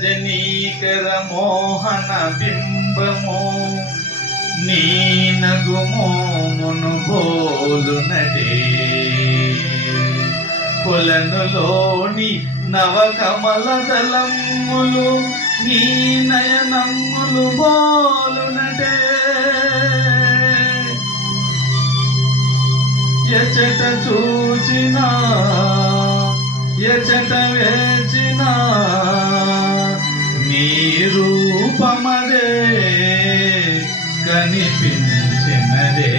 రజనీకర మోహన బింబము నీ బోలు బోలునడే కొలనులోని నవకమల దళములు నీ నయనమ్ములు బోలునటే ఎచట చూచినా ఎచట వేచినా నీ రూపమదే కనిపించినదే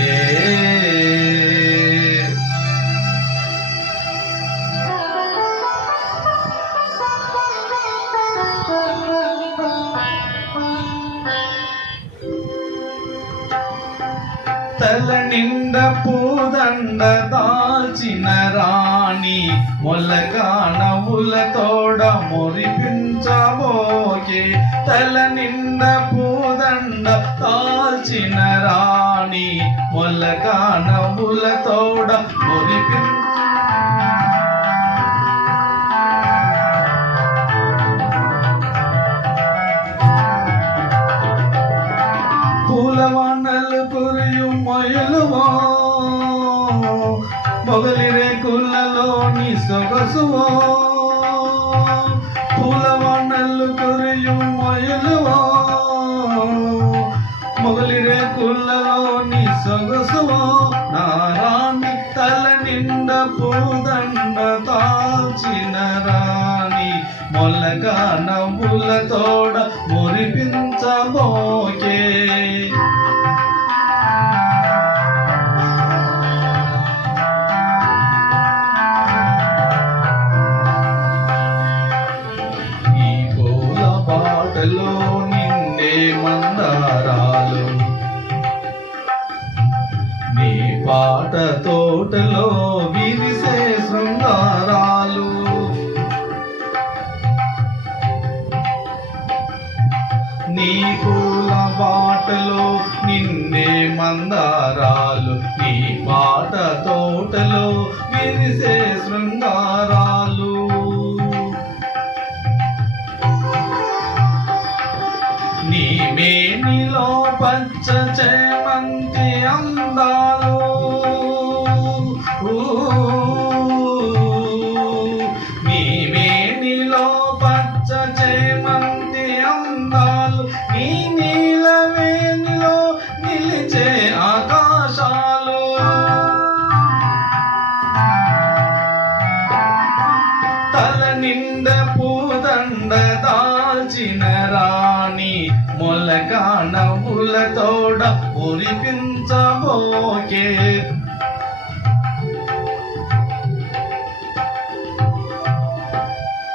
తల నిండ పూదండ దాల్చిన రాణి మొలగా నవ్వుల తోడ మురిపించబోకే తల నిండ పూదండ దాల్చిన రాణి మొలగా నవ్వుల తోడ మురిపించ పూలవానలు కురియు మొయలువో మొగలి రేకులలోని సొగసువో పూలవానలు కురియు మొయలువో మొగలి రేకులలోని సొగసువో నారాణి తల నిండ పూదండ తాల్చిన రాణి మొల్లగా నవ్వుల తోడ మురిపించబోకే. మందారాలు నీ పాట తోటలో విరిసే శృంగారాలు. నీ పూల బాటలో నిన్నే మందారాలు. నీ పాట తోటలో విరిసే శృంగారాలు. చేమంతి అందాలు. నీ మేనిలో పచ్చ చేమంతి అందాలు. నీ నీల నిలిచే ఆకాశాలు. తల నిండ పూదండ దాల్చిన రా మొలగా నవ్వుల తోడ మురిపించబోకే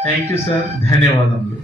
థ్యాంక్ యూ సార్ ధన్యవాదములు.